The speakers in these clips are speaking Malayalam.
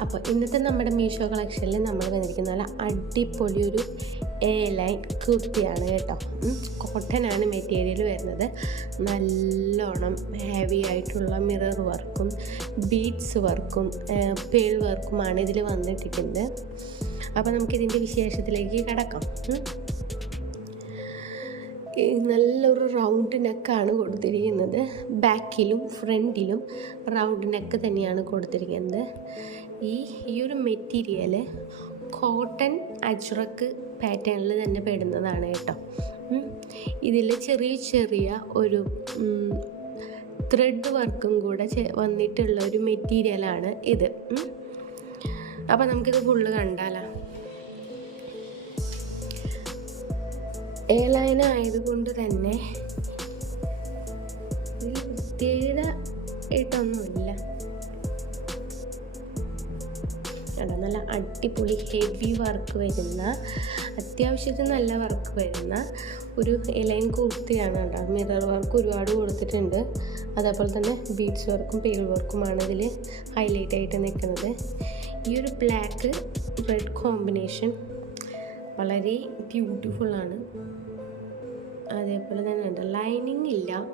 അപ്പോൾ ഇന്നത്തെ നമ്മുടെ മീഷോ കളക്ഷനിൽ നമ്മൾ വന്നിരിക്കുന്ന നല്ല അടിപൊളി ഒരു എ ലൈൻ കുർത്തിയാണ് കേട്ടോ. കോട്ടൺ ആണ് മെറ്റീരിയൽ വരുന്നത്. നല്ലോണം ഹെവി ആയിട്ടുള്ള മിറർ വർക്കും ബീഡ്സ് വർക്കും പേൾ വർക്കുമാണ് ഇതിൽ വന്നിട്ടിരിക്കുന്നത് അപ്പോൾ നമുക്കിതിന്റെ വിശേഷത്തിലേക്ക് കിടക്കാം. നല്ലൊരു റൗണ്ട് നെക്കാണ് കൊടുത്തിരിക്കുന്നത്. ബാക്കിലും ഫ്രണ്ടിലും റൗണ്ട് നെക്ക് തന്നെയാണ് കൊടുത്തിരിക്കുന്നത്. ഈ ഈ ഒരു മെറ്റീരിയൽ കോട്ടൺ അജ്രക്ക് പാറ്റേണിൽ തന്നെ പെടുന്നതാണ് കേട്ടോ. ഇതിൽ ചെറിയ ചെറിയ ഒരു ത്രെഡ് വർക്കും കൂടെ വന്നിട്ടുള്ള ഒരു മെറ്റീരിയലാണ് ഇത്. അപ്പോൾ നമുക്കിത് ഫുള്ള് കണ്ടാലോ? എയർലൈൻ ആയതുകൊണ്ട് തന്നെ ഇതിൽ പ്രത്യേകത ആയിട്ടൊന്നുമില്ല. അതാ നല്ല അടിപൊളി ഹെവി വർക്ക് വരുന്ന അത്യാവശ്യത്തിന് നല്ല വർക്ക് വരുന്ന ഒരു എലൈൻ കുർത്തിയാണ് കേട്ടോ. മിറർ വർക്ക് ഒരുപാട് കൊടുത്തിട്ടുണ്ട്. അതേപോലെ തന്നെ ബീഡ്സ് വർക്കും പേൾ വർക്കുമാണ് ഇതിൽ ഹൈലൈറ്റ് ആയിട്ട് നിൽക്കുന്നത്. ഈ ഒരു ബ്ലാക്ക് റെഡ് കോമ്പിനേഷൻ വളരെ ബ്യൂട്ടിഫുൾ ആണ്. അതേപോലെ തന്നെ ഉണ്ട്. ലൈനിങ് ഇല്ല.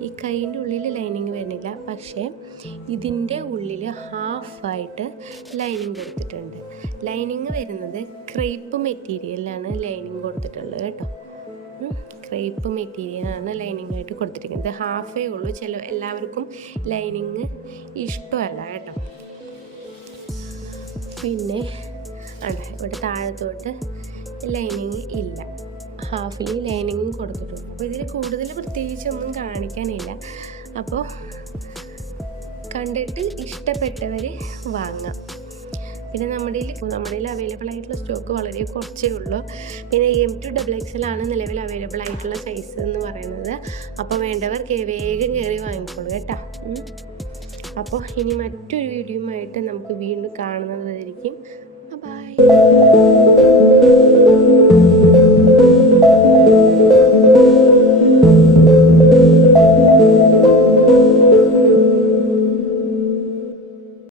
ഈ കൈയിന്റെ ഉള്ളിൽ ലൈനിങ് വരുന്നില്ല. പക്ഷേ ഇതിന്റെ ഉള്ളിൽ ഹാഫായിട്ട് ലൈനിങ് കൊടുത്തിട്ടുണ്ട്. ലൈനിങ് വരുന്നത് ക്രേപ്പ് മെറ്റീരിയലാണ് ലൈനിങ് കൊടുത്തിട്ടുള്ളത് കേട്ടോ. ക്രേപ്പ് മെറ്റീരിയലാണ് ലൈനിങ് ആയിട്ട് കൊടുത്തിരിക്കുന്നത്. ഹാഫേ ഉള്ളൂ. ചില എല്ലാവർക്കും ലൈനിങ് ഇഷ്ടമല്ല കേട്ടോ. പിന്നെ ആണ് ഇവിടെ താഴത്തോട്ട് ലൈനിങ് ഇല്ല. ഹാഫിൽ ലൈനിങ്ങും കൊടുത്തിട്ടുണ്ട്. അപ്പോൾ ഇതിൽ കൂടുതൽ പ്രത്യേകിച്ചൊന്നും കാണിക്കാനില്ല. അപ്പോൾ കണ്ടിട്ട് ഇഷ്ടപ്പെട്ടവർ വാങ്ങാം. പിന്നെ നമ്മുടെ നമ്മുടെ അവൈലബിൾ ആയിട്ടുള്ള സ്റ്റോക്ക് വളരെ കുറച്ചേ ഉള്ളൂ. പിന്നെ എം ടു ഡബിൾ എക്സലാണ് നിലവിൽ അവൈലബിൾ ആയിട്ടുള്ള സൈസ് എന്ന് പറയുന്നത്. അപ്പോൾ വേണ്ടവർ വേഗം കയറി വാങ്ങിക്കോളൂ കേട്ടോ. അപ്പോൾ ഇനി മറ്റൊരു വീഡിയോയുമായിട്ട് നമുക്ക് വീണ്ടും കാണുന്നതായിരിക്കും you